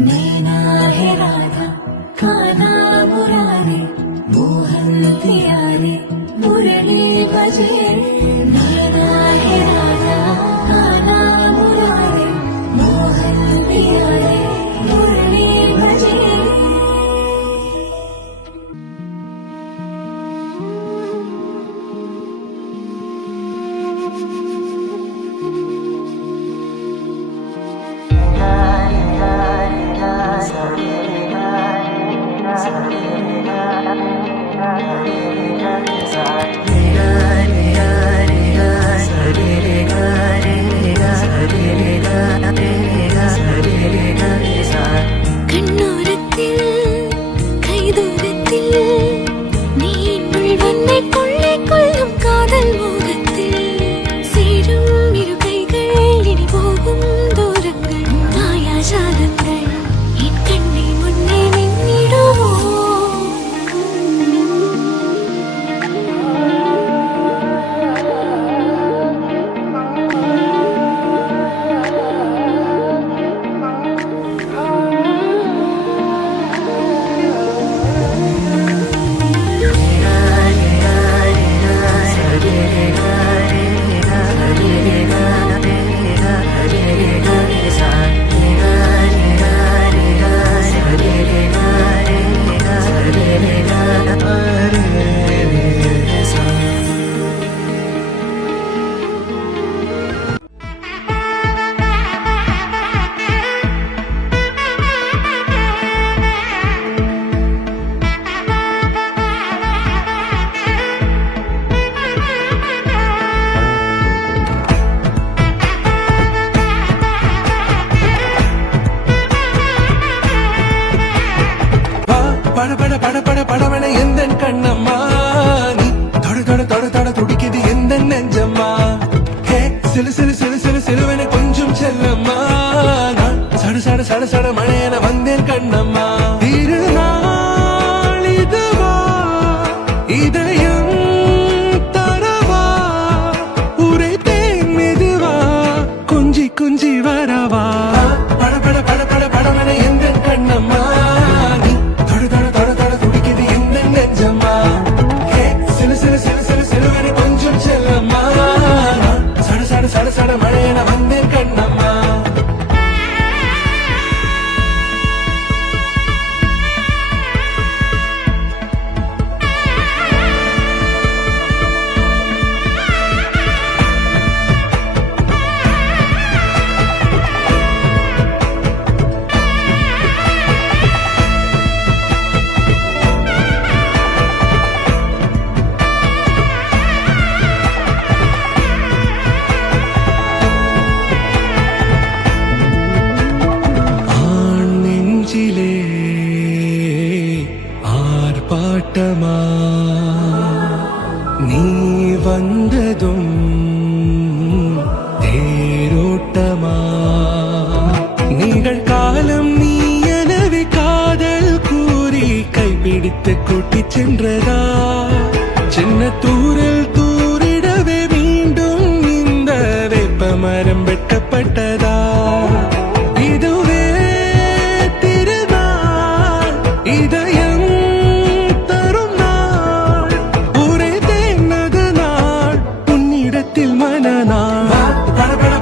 नैना है राधा काना मुरारी मोहन प्यारे मुरली बजे नैना है राधा काना मुरारी मोहन प्यारे मुरली बजे படவன எந்த கண்ணம்மா நீ தொட தொட தொட தொட துடிக்குது எந்த நெஞ்சம்மா ஹே சிலு சிலு சிலு சிலு சிலுவன கொஞ்சம் செல்லம்மா நான் சட சட சட சட மழையன வந்தேன் கண்ணம்மா திருநாள் இதுவா இதயம் தரவா உரைத்தேன் மெதுவா கொஞ்சி கொஞ்சி வரவா பட பட பட பட படவன எந்த கண்ணம்மா சட மழையன வந்தேன் கண்ணம்மா ஆர்ப்பாட்டமா நீ வந்ததும் தேரோட்டமா நிகழ்காலம் நீ எனவே காதல் கூறி கைப்பிடித்து கூட்டிச் சென்றதா சின்ன தூரில் தூரிடவே மீண்டும் இந்த வேப்ப மரம் வெட்கப்பட்டதா இதுவே திருநாள் இதயம் மனநாள்